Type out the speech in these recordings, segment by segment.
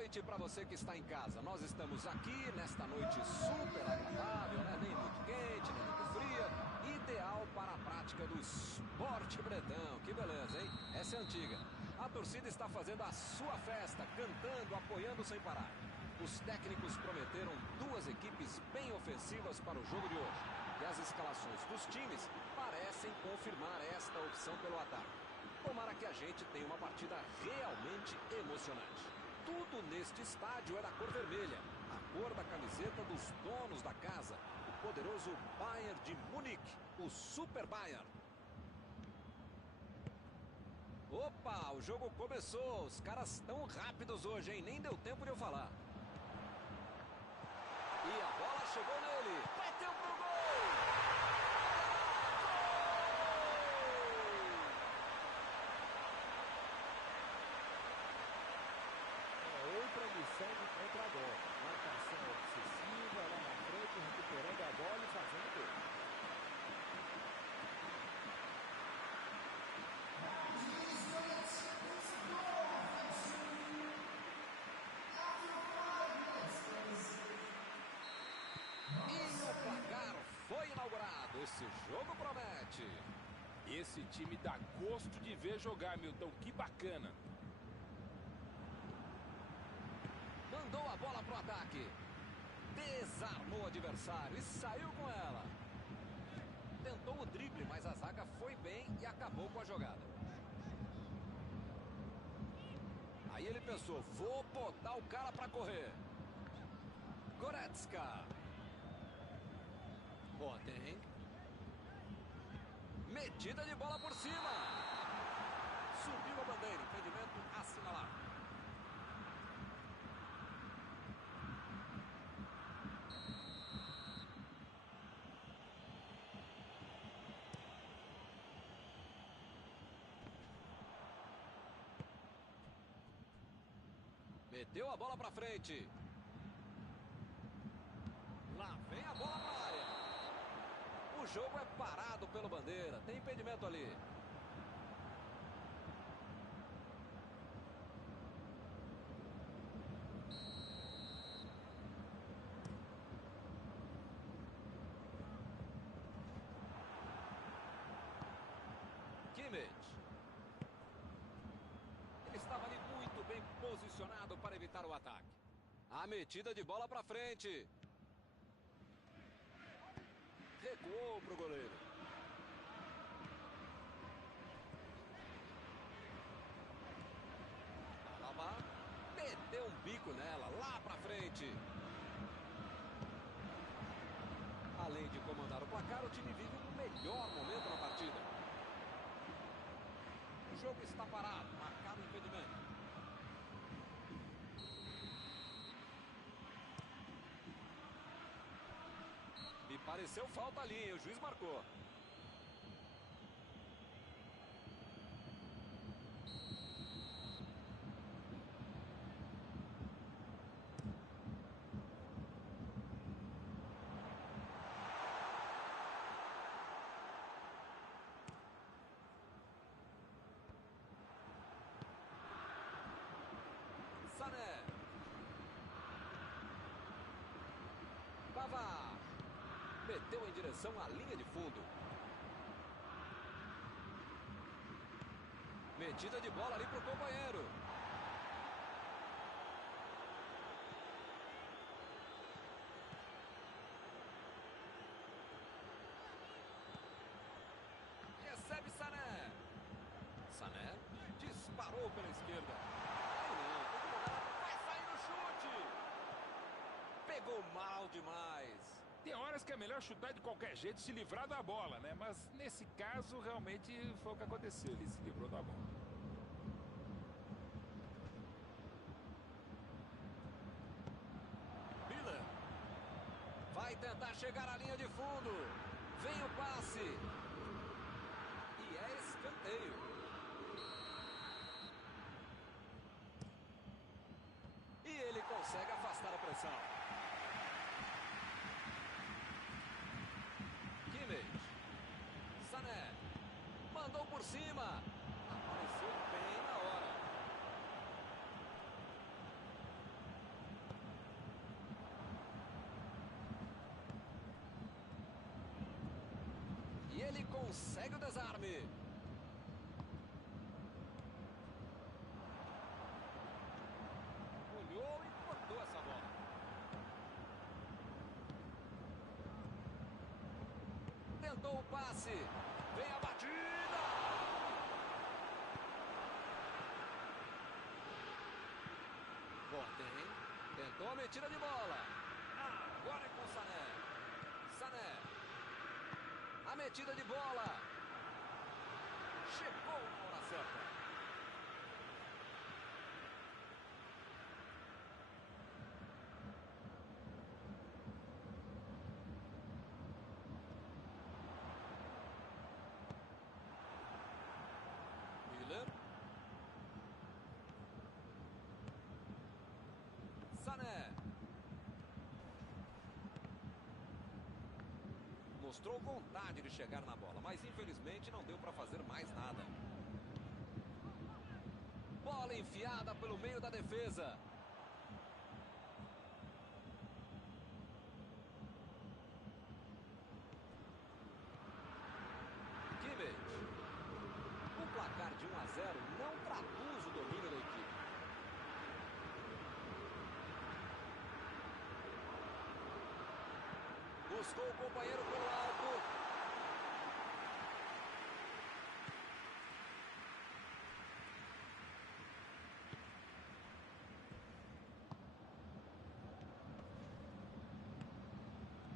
noite para você que está em casa. Nós estamos aqui nesta noite super agradável, né? Nem muito quente, nem muito fria. Ideal para a prática do esporte bretão. Que beleza, hein? Essa é antiga. A torcida está fazendo a sua festa, cantando, apoiando sem parar. Os técnicos prometeram duas equipes bem ofensivas para o jogo de hoje. E as escalações dos times parecem confirmar esta opção pelo ataque. Tomara que a gente tenha uma partida realmente emocionante. Tudo neste estádio é da cor vermelha, a cor da camiseta dos donos da casa, o poderoso Bayern de Munique, o Super Bayern. Opa, o jogo começou, os caras estão rápidos hoje, hein? Nem deu tempo de eu falar. E a bola chegou nele, bateu pro gol! Outra missão de contra-gol. Marcação obsessiva lá na frente, recuperando a bola e fazendo gol. E o placar foi inaugurado. Esse jogo promete. Esse time dá gosto de ver jogar, Milton. Que bacana. Mandou a bola pro ataque. Desarmou o adversário e saiu com ela. Tentou o drible, mas a zaga foi bem e acabou com a jogada. Aí ele pensou, vou botar o cara para correr. Goretzka. Ontem. Metida de bola por cima. Subiu a bandeira, impedimento assinalado. Meteu a bola pra frente. Lá vem a bola pra área. O jogo é parado pelo bandeira. Tem impedimento ali. Kimmich. Ele estava ali muito bem posicionado para evitar o ataque. A metida de bola para frente. Recuou para o goleiro. Alaba meteu um bico nela, lá para frente. Além de comandar o placar, o time vive o melhor momento na partida. O jogo está parado, marcado o impedimento. Me pareceu falta ali, o juiz marcou. Sané. Pavard. Meteu em direção à linha de fundo. Metida de bola ali pro companheiro. Recebe Sané. Sané disparou pela esquerda. Vai sair no chute. Pegou mal demais. Tem horas que é melhor chutar de qualquer jeito, se livrar da bola, né? Mas nesse caso, realmente foi o que aconteceu. Ele se livrou da bola. Miller. Vai tentar chegar à linha de fundo. Vem o passe. E é escanteio. E ele consegue afastar a pressão. Kimmich. Sané. Mandou por cima. Apareceu bem na hora. consegue o desarme. Olhou e cortou essa bola. Tentou o passe. Vem a batida. Boateng. Tentou a metida de bola. Agora é com o Sané. Sané. A metida de bola. Chegou na hora certa. Miller. Sané. Mostrou vontade de chegar na bola, mas infelizmente não deu para fazer mais nada. Bola enfiada pelo meio da defesa. Kimmich. O placar de 1-0 não traduz o domínio da equipe. Buscou o companheiro pelo alto.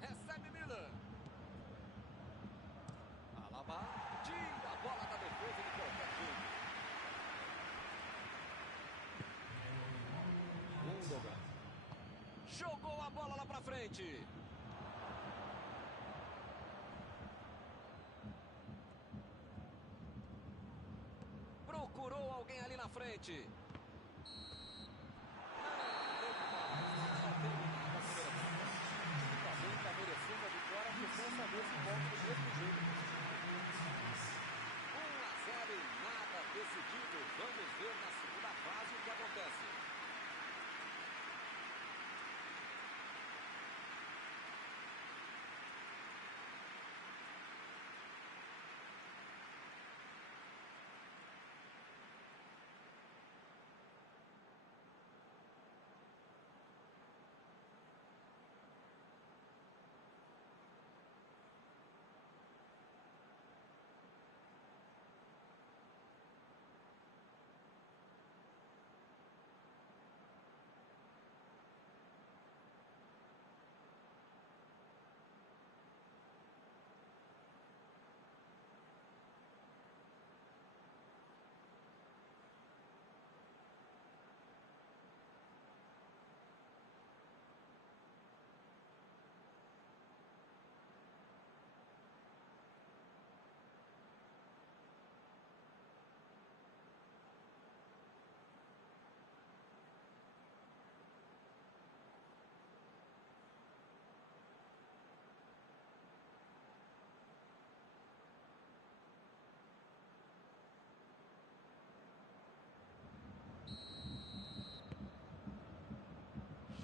Recebe Miller. Alaba. Tira a bola da defesa de qualquer jeito. Gundogan. Jogou a bola lá pra frente. Procurou alguém ali na frente. Também está merecendo a vitória, porque dessa vez envolve do mesmo jeito. 1-0 e nada decidido. Vamos ver na segunda fase o que acontece.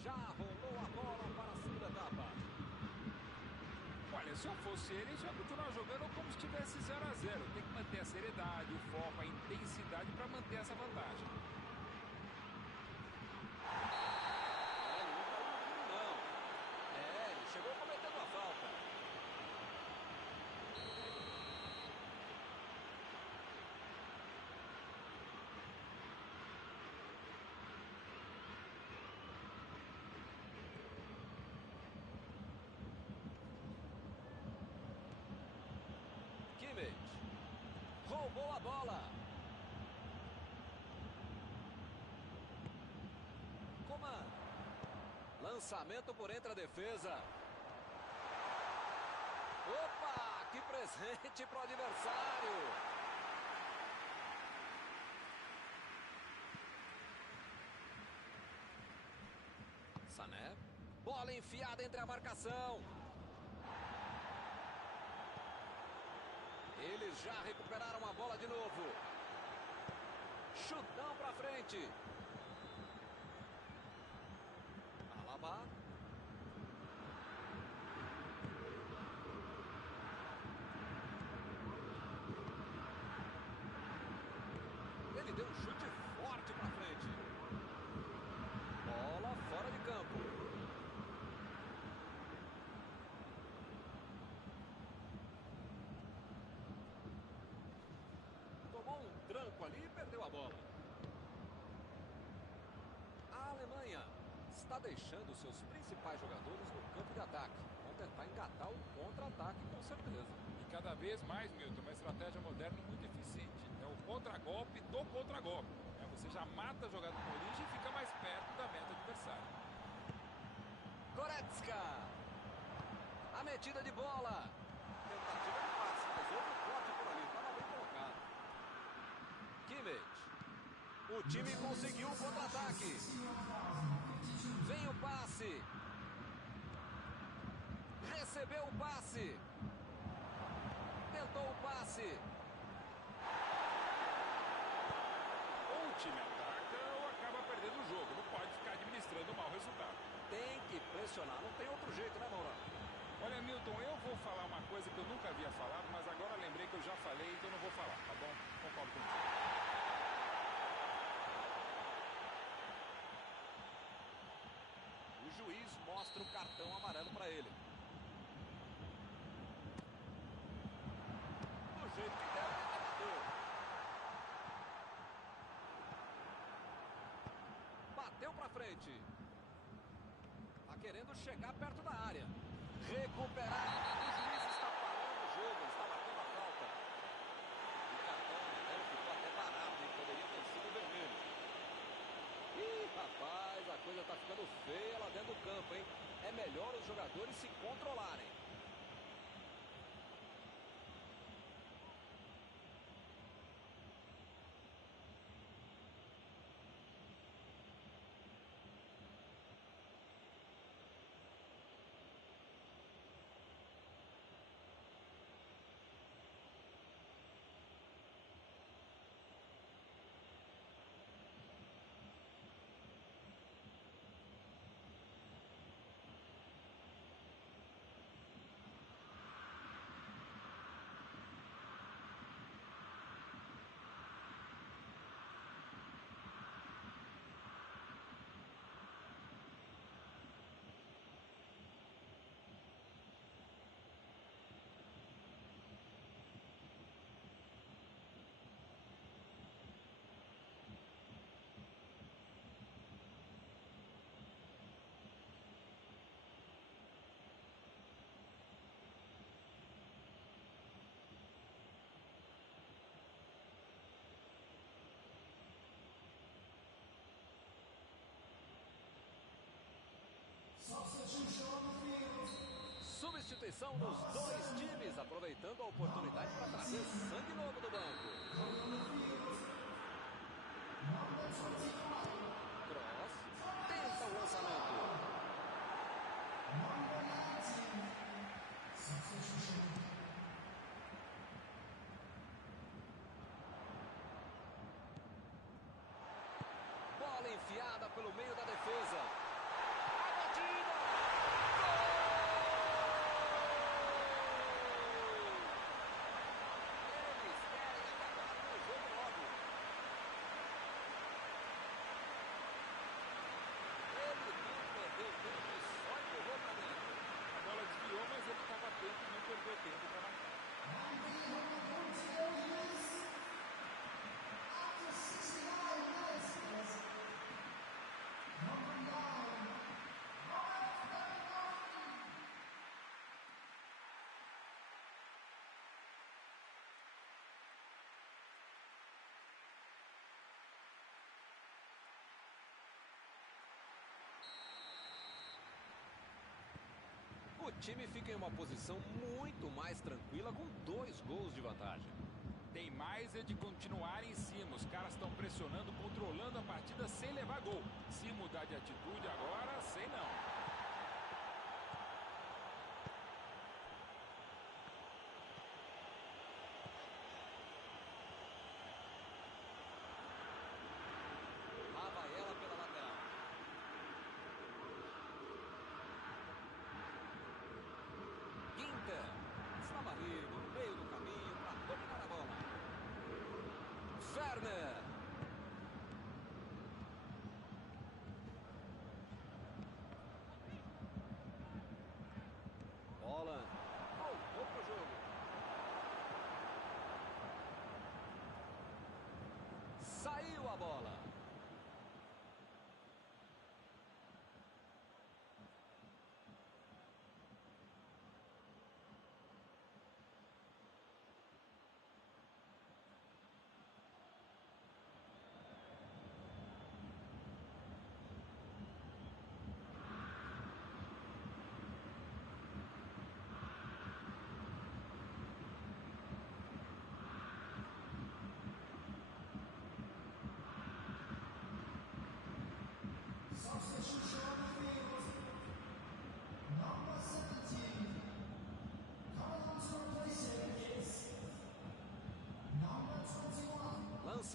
Já rolou a bola para a segunda etapa. Olha, se eu fosse ele, já continuar jogando como se estivesse 0-0. Tem que manter a seriedade, o foco, a intensidade para manter essa vantagem. Ele não caiu duro, não. Ele chegou cometendo a falta. Kimmich. Roubou a bola. Coman. Lançamento por entre a defesa. Opa, que presente para o adversário. Sané. Bola enfiada entre a marcação. Eles já recuperaram a bola de novo. Chutão pra frente. Alaba. Ele deu um chute forte para frente. Bola fora de campo. Tomou um tranco ali e perdeu a bola. A Alemanha está deixando seus principais jogadores no campo de ataque. Vão tentar engatar o contra-ataque com certeza. E cada vez mais, Milton, uma estratégia moderna muito eficiente. É o contra-golpe do contra-golpe. Você já mata a jogada na origem e fica mais perto da meta adversária. Goretzka. A metida de bola. Tentativa de passe, mas houve um corte por ali. Estava bem colocado. Kimmich. O time conseguiu o contra-ataque. Vem o passe. Recebeu o passe. Tentou o passe. Ou o time ataca ou acaba perdendo o jogo. Não pode ficar administrando o mau resultado. Tem que pressionar. Não tem outro jeito, né, Mauro? Olha, Milton, eu vou falar uma coisa que eu nunca havia falado, mas agora lembrei que eu já falei, então não vou falar, tá bom? Concordo com você. O juiz mostra o cartão amarelo para ele. Do jeito que deve, ele bateu. Bateu para frente. Tá querendo chegar perto da área. Recuperar. O juiz está parando o jogo. Está batendo a falta. O cartão amarelo ficou até barato, hein? Poderia ter sido vermelho. Ih, rapaz, a coisa tá ficando feia lá dentro do campo, hein? É melhor os jogadores se controlarem. Substituição nos dois times, aproveitando a oportunidade para trazer sangue novo do banco. Cross tenta o lançamento. Bola enfiada pelo meio da defesa. A batida! O time fica em uma posição muito mais tranquila com 2 gols de vantagem. Tem mais é de continuar em cima. Os caras estão pressionando, controlando a partida sem levar gol. Se mudar de atitude agora, sei não. Estava ali no meio do caminho para dominar a bola. Werner.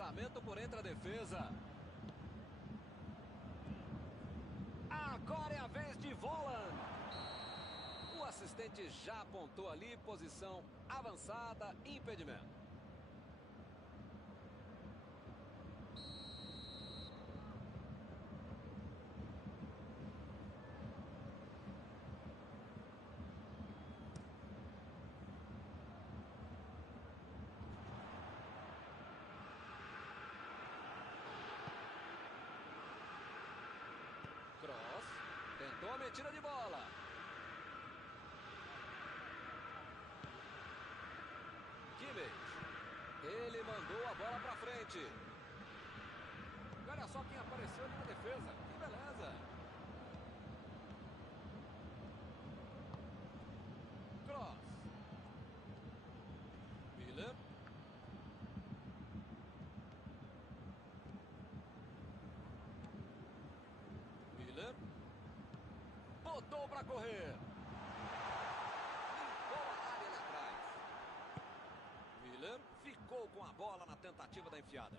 lançamento por entre a defesa. Agora é a vez de Volland. O assistente já apontou ali, posição avançada, impedimento. Cross, tentou a metida de bola. Kimmich, ele mandou a bola pra frente. Olha só quem apareceu ali na defesa, que beleza. Cross, Miller. Miller botou para correr. Limpou a área ali atrás. Miller ficou com a bola na tentativa da enfiada.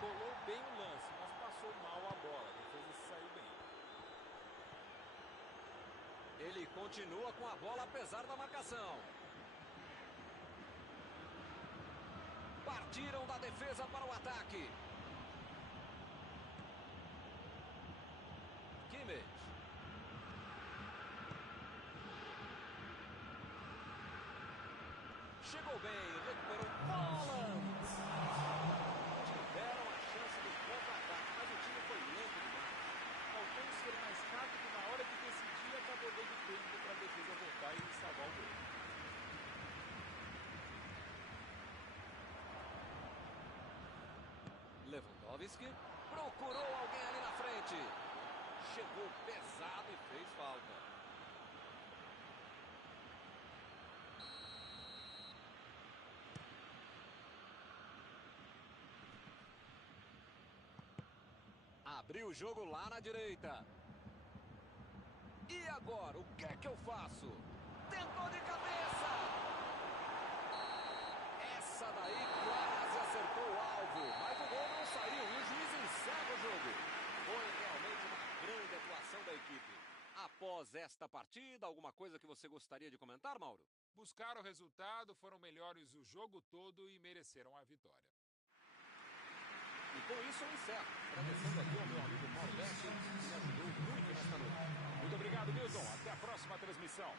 Colou bem o lance, mas passou mal a bola. A defesa saiu bem. Ele continua com a bola apesar da marcação. Partiram da defesa para o ataque. Kimmich. Chegou bem, recuperou Volland. Tiveram a chance do contra-ataque, mas o time foi lento demais. Faltou ser mais rápido na hora de decidir e acabou dando tempo para a defesa voltar e salvar o gol. Lewandowski procurou alguém ali na frente. Chegou pesado e fez falta. Abriu o jogo lá na direita. E agora, o que é que eu faço? Tentou de cabeça! Essa daí quase acertou o alvo, mas o gol não saiu e o juiz encerra o jogo. Foi realmente uma grande atuação da equipe. Após esta partida, alguma coisa que você gostaria de comentar, Mauro? Buscaram o resultado, foram melhores o jogo todo e mereceram a vitória. E com isso eu encerro, agradecendo aqui ao meu amigo Mauro Betti, que me ajudou muito nesta noite. Muito obrigado, Milton. Até a próxima transmissão.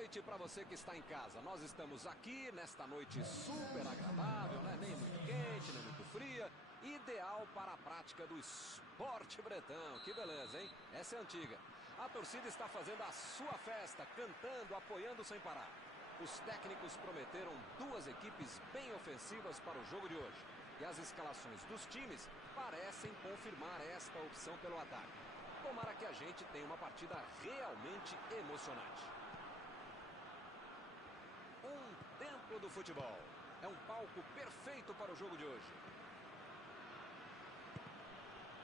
noite para você que está em casa. Nós estamos aqui nesta noite super agradável, né? Nem muito quente, nem muito fria. Ideal para a prática do esporte bretão. Que beleza, hein? Essa é antiga. A torcida está fazendo a sua festa, cantando, apoiando sem parar. Os técnicos prometeram duas equipes bem ofensivas para o jogo de hoje. E as escalações dos times parecem confirmar esta opção pelo ataque. Tomara que a gente tenha uma partida realmente emocionante. Um templo do futebol. É um palco perfeito para o jogo de hoje.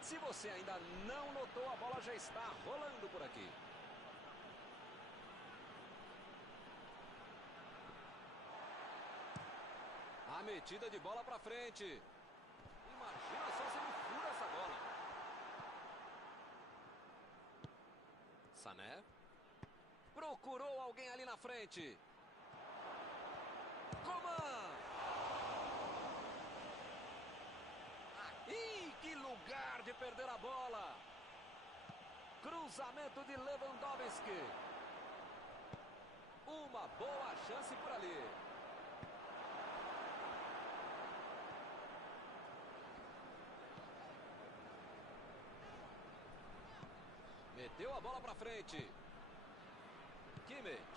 Se você ainda não notou, a bola já está rolando por aqui. A metida de bola para frente. Imagina só se ele fura essa bola. Sané. Procurou alguém ali na frente. Coman. Ih, que lugar de perder a bola. Cruzamento de Lewandowski. Uma boa chance por ali. Meteu a bola para frente. Kimmich.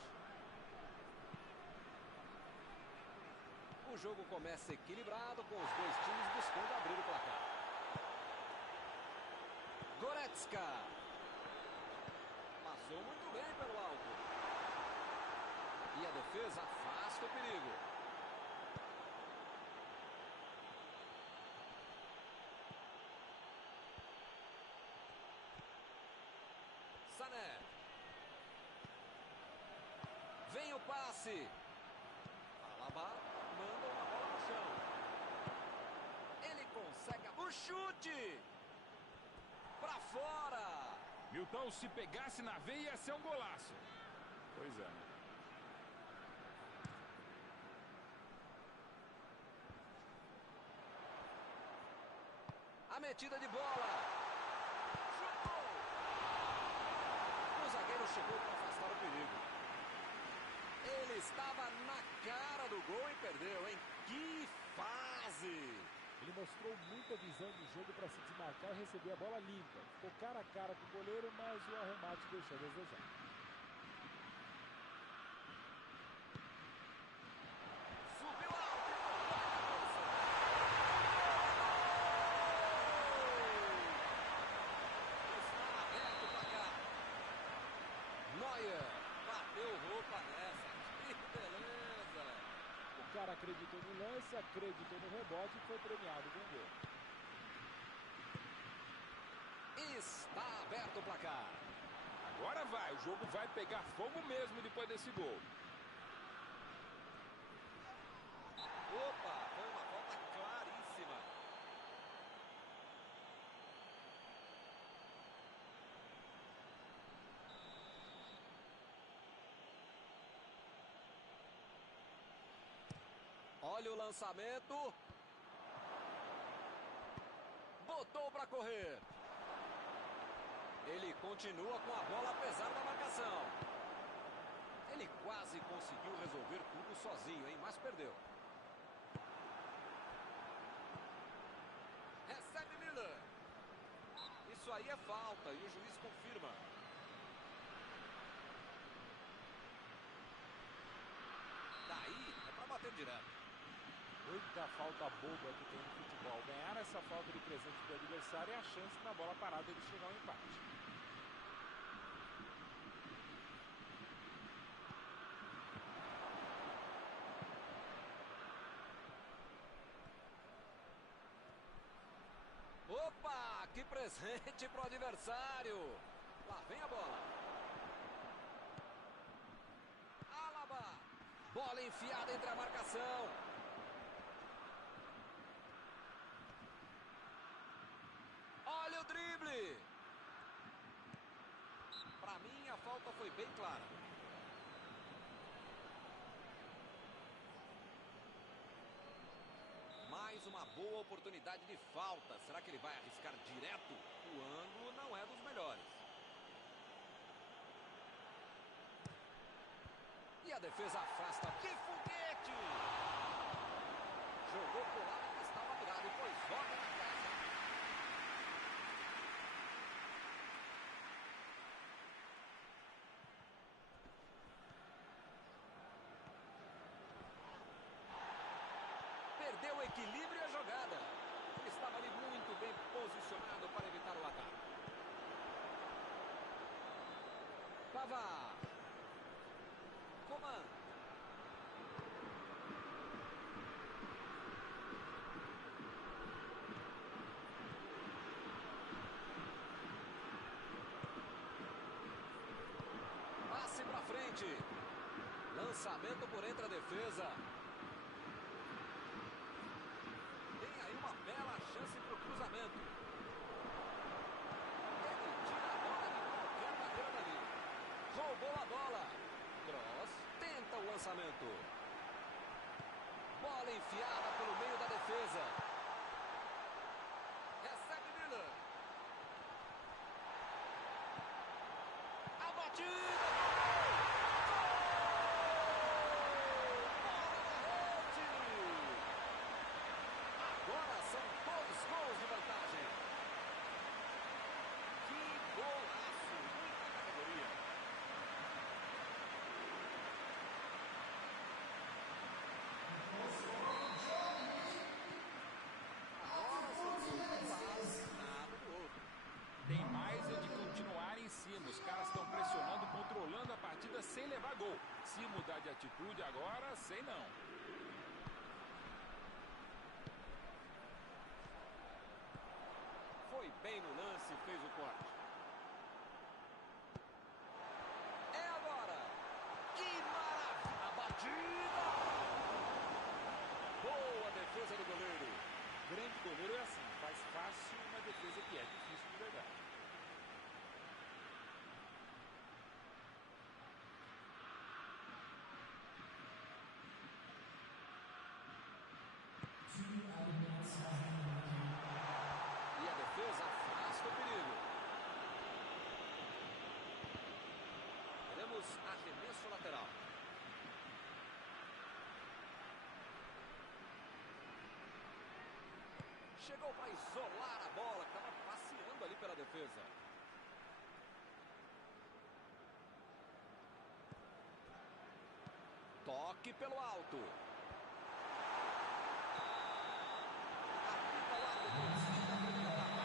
O jogo começa equilibrado, com os dois times buscando abrir o placar. Goretzka. Passou muito bem pelo alto. E a defesa afasta o perigo. Sané. Vem o passe. Alaba manda uma bola no chão. Ele consegue o chute. Pra fora. Milton, se pegasse na veia ia ser um golaço. Pois é. A metida de bola. Chutou. O zagueiro chegou para afastar o perigo. Ele estava na cara do gol e perdeu, hein? Que fase! Ele mostrou muita visão de jogo para se desmarcar e receber a bola limpa. Ficou cara a cara com o goleiro, mas o arremate deixou a desejar. Subiu alto. Está aberto o placar. Neuer bateu roupa nessa. Que beleza! O cara acreditou no lance, acreditou no rebote e foi premiado com o gol. Está aberto o placar. Agora vai, o jogo vai pegar fogo mesmo depois desse gol. Opa, foi uma falta claríssima. Olha o lançamento. Botou para correr. Ele continua com a bola apesar da marcação. Ele quase conseguiu resolver tudo sozinho, hein? Mas perdeu. Recebe Miller. Isso aí é falta e o juiz confirma. Daí é para bater direto. Muita falta boba que tem no futebol. Ganhar essa falta de presente do adversário é a chance na bola parada de chegar ao empate. Opa, que presente pro adversário. Lá vem a bola. Alaba. Bola enfiada entre a marcação. Olha o drible. Para mim a falta foi bem clara. Mais uma boa oportunidade de falta. Será que ele vai arriscar direto? O ângulo não é dos melhores. E a defesa afasta. Que foguete! Jogou pro lado que estava virado e foi joga na casa. Perdeu o equilíbrio e a jogada. Ele estava ali muito bem posicionado para evitar o ataque. Pavard. Coman. Passe para frente. Lançamento por entre a defesa. Tem aí uma bela chance para o cruzamento. Ele tira a bola de qualquer maneira dali. Roubou a bola. Kroos tenta o lançamento. Bola enfiada pelo meio da defesa. Recebe Miller. A batida. Agora são todos gols de vantagem. Que golaço, muita categoria. Agora são dois de um lado, nada do outro. Tem mais é de continuar em cima. Os caras estão pressionando, controlando a partida sem levar gol. Se mudar de atitude agora, sei não. Foi bem no lance e fez o corte. É agora. Que maravilha. A batida. Boa defesa do goleiro. Grande goleiro é assim, faz fácil uma defesa que é difícil de pegar. E a defesa afasta o perigo. Teremos arremesso lateral. Chegou para isolar a bola, que estava passeando ali pela defesa. Toque pelo alto. Apita o árbitro. Fim da primeira etapa.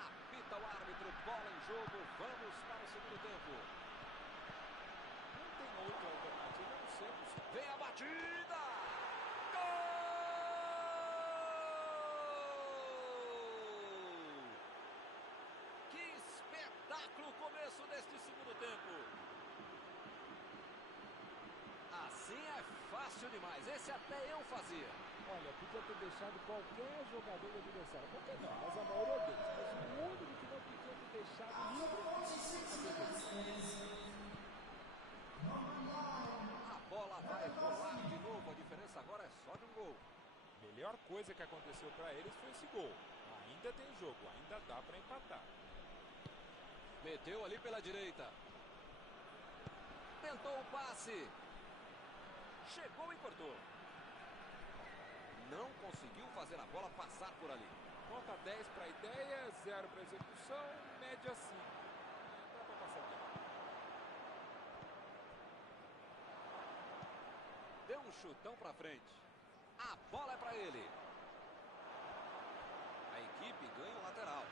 Apita o árbitro, bola em jogo. Vamos para o segundo tempo. Não tem outra alternativa, não sei, pessoal. Vem a batida! Gol! Que espetáculo começo deste segundo tempo! Assim é fácil demais, esse até eu fazia. Olha, podia ter deixado qualquer jogador do adversário. Qualquer não, mas a maioria deles. Mas o único que não podia ter deixado livre. A bola vai rolar de novo, a diferença agora melhor coisa que aconteceu para eles foi esse gol. Ainda tem jogo, ainda dá para empatar. Meteu ali pela direita. Tentou o passe. Chegou e cortou. Não conseguiu fazer a bola passar por ali. Nota 10 para a ideia, 0 para a execução, média 5. Dá para passar bem. Deu um chutão para frente. A bola é para ele. A equipe ganha o lateral.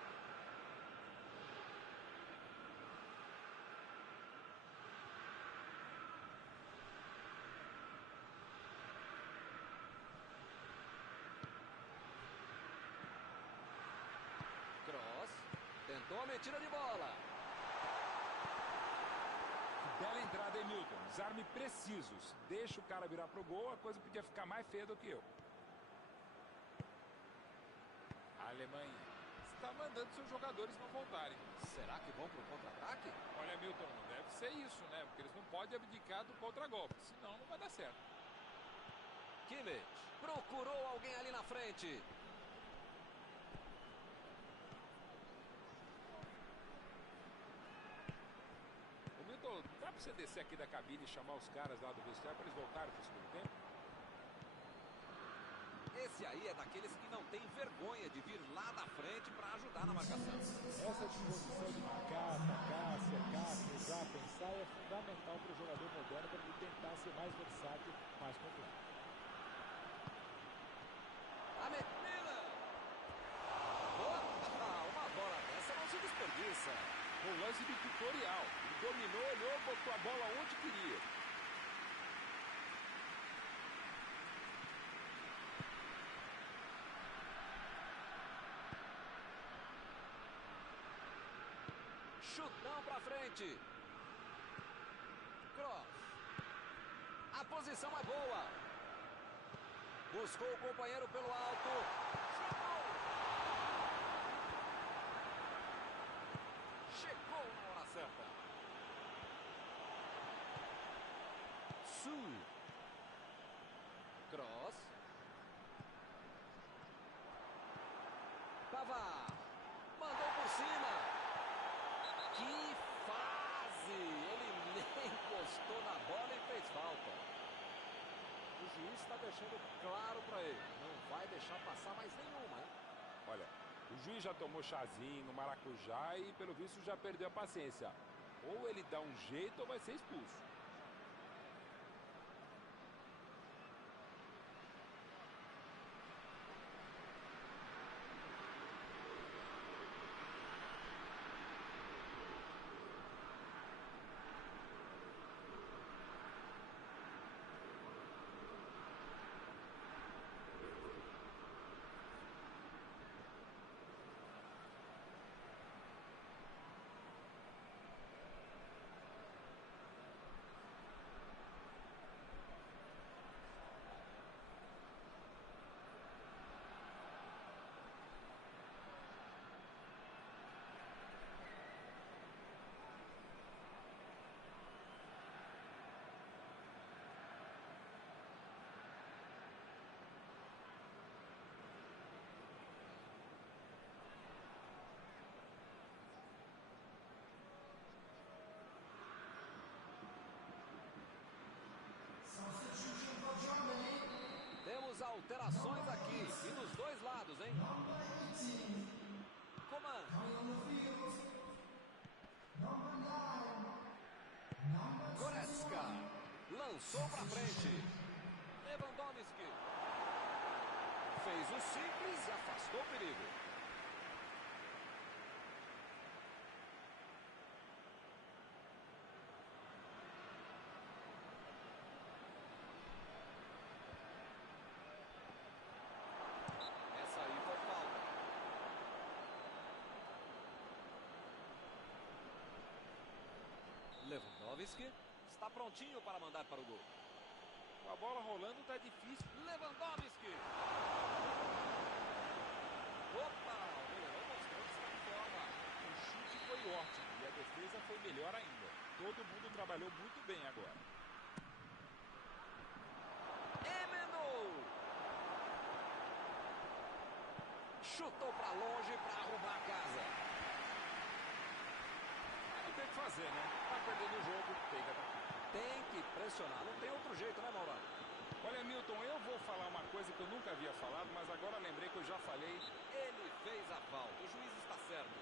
Cross. Tentou a metida de bola. Bela entrada, hein, Milton? Desarme precisos. Deixa o cara virar pro gol, a coisa podia ficar mais feia do que eu. A Alemanha está mandando seus jogadores não voltarem. Será que vão pro contra-ataque? Olha, Milton, não deve ser isso, né? Porque eles não podem abdicar do contra-golpe, senão não vai dar certo. Kimmich procurou alguém ali na frente. Milton, dá pra você descer aqui da cabine e chamar os caras lá do vestiário para eles voltarem pro segundo tempo? Esse aí é daqueles que não tem vergonha de vir lá da frente para ajudar na marcação. Essa disposição de marcar, atacar, cercar, cruzar, pensar é fundamental para o jogador moderno para ele tentar ser mais versátil, mais completo. A Miller. Opa, uma bola dessa não se desperdiça. Um lance de tutorial. Ele dominou, olhou, botou a bola onde queria. Chutão pra frente. Cross. A posição é boa. Buscou o companheiro pelo alto. Chutou. Chegou na hora certa. Su. Cross. Pavar. Mandou por cima. Que fase! Ele nem encostou na bola e fez falta. O juiz está deixando claro para ele. Não vai deixar passar mais nenhuma, hein? Olha, o juiz já tomou chazinho no maracujá e, pelo visto, já perdeu a paciência. Ou ele dá um jeito ou vai ser expulso. Temos alterações aqui e dos dois lados, hein? Coman. Goretzka. Lançou pra frente. Lewandowski. Fez o simples e afastou o perigo. Lewandowski está prontinho para mandar para o gol. Com a bola rolando tá difícil. Lewandowski. Opa, o goleirão mostrou que está em forma. O chute foi ótimo e a defesa foi melhor ainda. Todo mundo trabalhou muito bem agora. Emendou. Chutou para longe para arrumar a casa. Não tem o que fazer, né? Tá perdendo o jogo, tem que atacar. Tem que pressionar, não tem outro jeito, né, Mauro? Olha, Milton, eu vou falar uma coisa que eu nunca havia falado, mas agora lembrei que eu já falei. Ele fez a falta, o juiz está certo.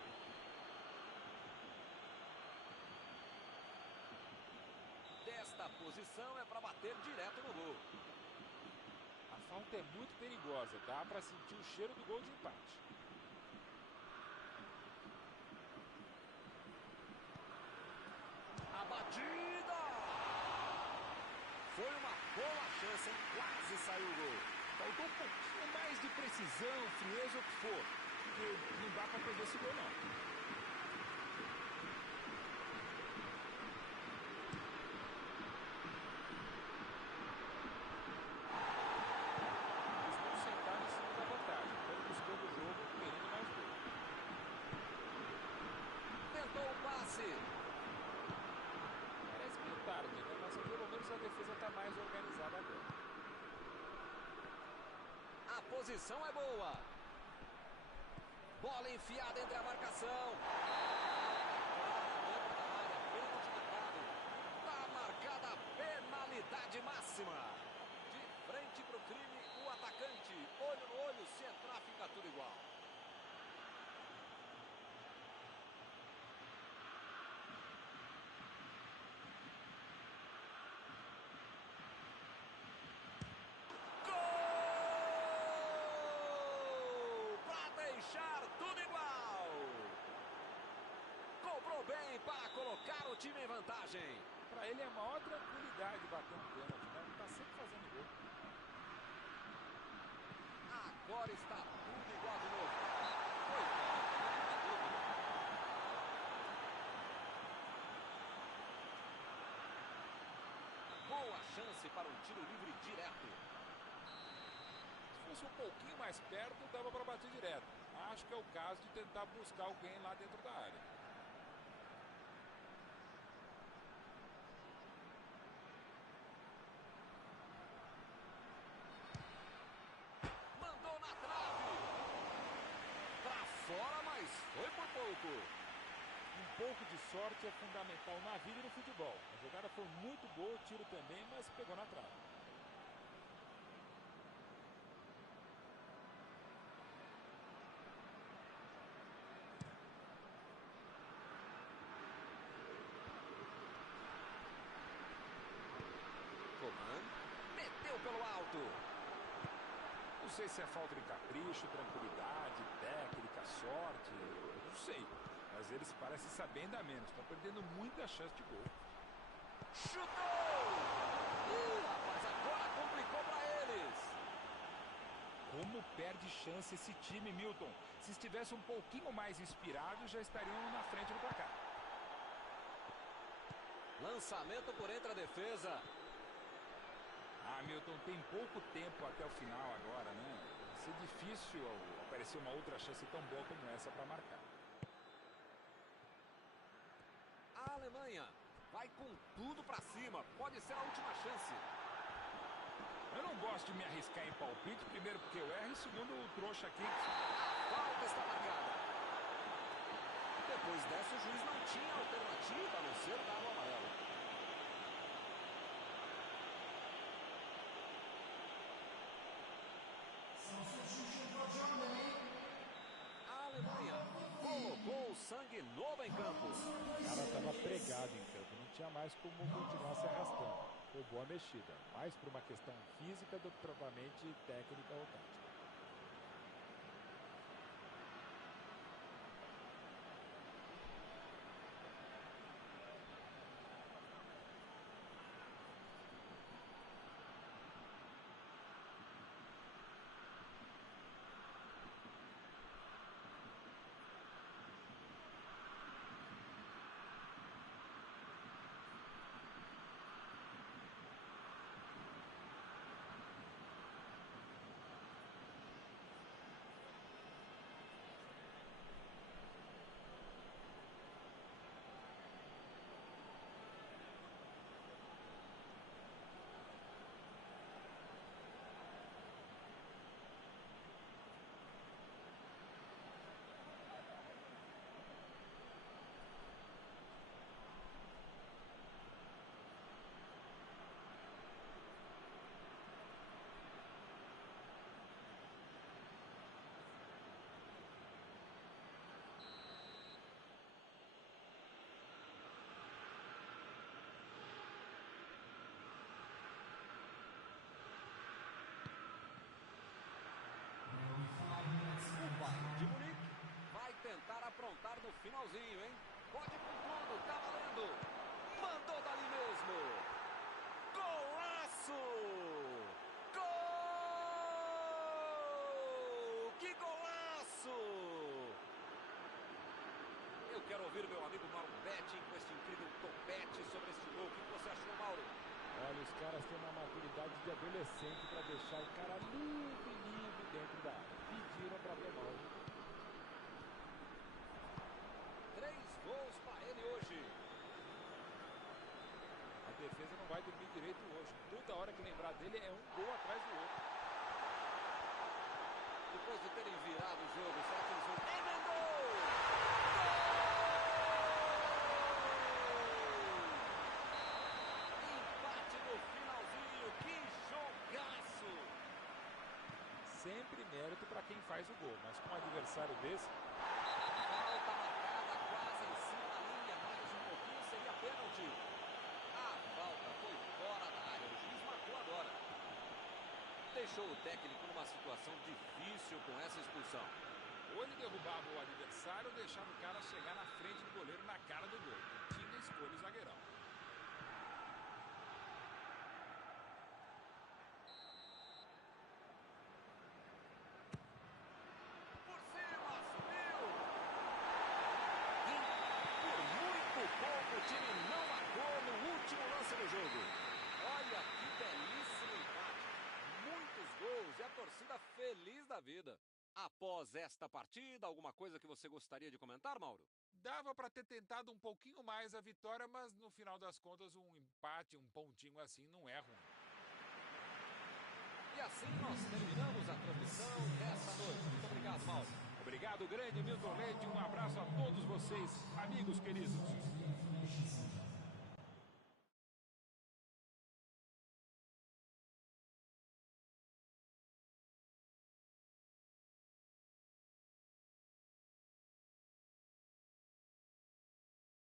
Desta posição é para bater direto no gol. A falta é muito perigosa, dá para sentir o cheiro do gol de empate. A batida! Foi uma boa chance, hein? Quase saiu o gol. Faltou um pouquinho mais de precisão, frieza, o que for. Porque não dá para perder esse gol, não. Parece meio tarde, né? Mas pelo menos a defesa está mais organizada agora. A posição é boa. Bola enfiada entre a marcação. Dentro da área, pênalti marcado. Está marcada a penalidade máxima. De frente para o crime, o atacante. Olho no olho, se entrar fica tudo igual. Bem para colocar o time em vantagem. Para ele é a maior tranquilidade batendo pênalti, né? Está sempre fazendo gol. Agora está tudo igual de novo. Foi uma dúvida. Boa chance para um tiro livre direto. Se fosse um pouquinho mais perto, dava para bater direto. Acho que é o caso de tentar buscar alguém lá dentro da área. Fora, mas foi por pouco. Um pouco de sorte é fundamental na vida e no futebol. A jogada foi muito boa, o tiro também, mas pegou na trave. Coman meteu pelo alto. Não sei se é falta de capricho, tranquilidade, técnica, sorte, não sei. Mas eles parecem saber ainda menos. Estão perdendo muita chance de gol. Chutou! Rapaz, agora complicou para eles. Como perde chance esse time, Milton? Se estivesse um pouquinho mais inspirado, já estariam na frente do placar. Lançamento por entre a defesa. Ah, Milton, tem pouco tempo até o final agora, né? Vai ser difícil aparecer uma outra chance tão boa como essa para marcar. A Alemanha vai com tudo para cima. Pode ser a última chance. Eu não gosto de me arriscar em palpite, primeiro porque eu erro e segundo o trouxa aqui. A falta está marcada. Depois dessa, o juiz não tinha alternativa a não ser dar o amarelo. A Alemanha colocou o sangue novo em campo. O cara estava pregado em campo, não tinha mais como continuar se arrastando. Foi boa mexida, mais por uma questão física do que propriamente técnica ou tática. finalzinho, hein? Pode ir com tudo, tá valendo. Mandou dali mesmo. Golaço! Gol! Que golaço! Eu quero ouvir meu amigo Mauro Betting com esse incrível topete sobre este gol. O que você achou, Mauro? Olha, os caras têm uma maturidade de adolescente para deixar o cara livre dentro da área. Pediram para ver mal. 3 gols para ele hoje. A defesa não vai dormir direito hoje. Toda hora que lembrar dele é um gol atrás do outro. Depois de terem virado o jogo, será que eles vão... Emendou! Empate no finalzinho, que jogaço! Sempre mérito para quem faz o gol, mas com um adversário desse... Falta marcada quase em cima da linha, mais um pouquinho seria pênalti. A falta foi fora da área, o juiz marcou agora. Deixou o técnico numa situação difícil com essa expulsão. Ou ele derrubava o adversário ou deixava o cara chegar na frente do goleiro na cara do gol. Tinha escolha o zagueirão. Por cima, subiu! E por muito pouco o time não marcou no último lance do jogo. Olha que belíssimo empate. Muitos gols e a torcida feliz da vida. Após esta partida, alguma coisa que você gostaria de comentar, Mauro? Dava para ter tentado um pouquinho mais a vitória, mas no final das contas um empate, um pontinho assim não é ruim. E assim nós terminamos a transmissão desta noite. Muito obrigado, Mauro. Obrigado, grande Milton Leite. Um abraço a todos vocês, amigos queridos.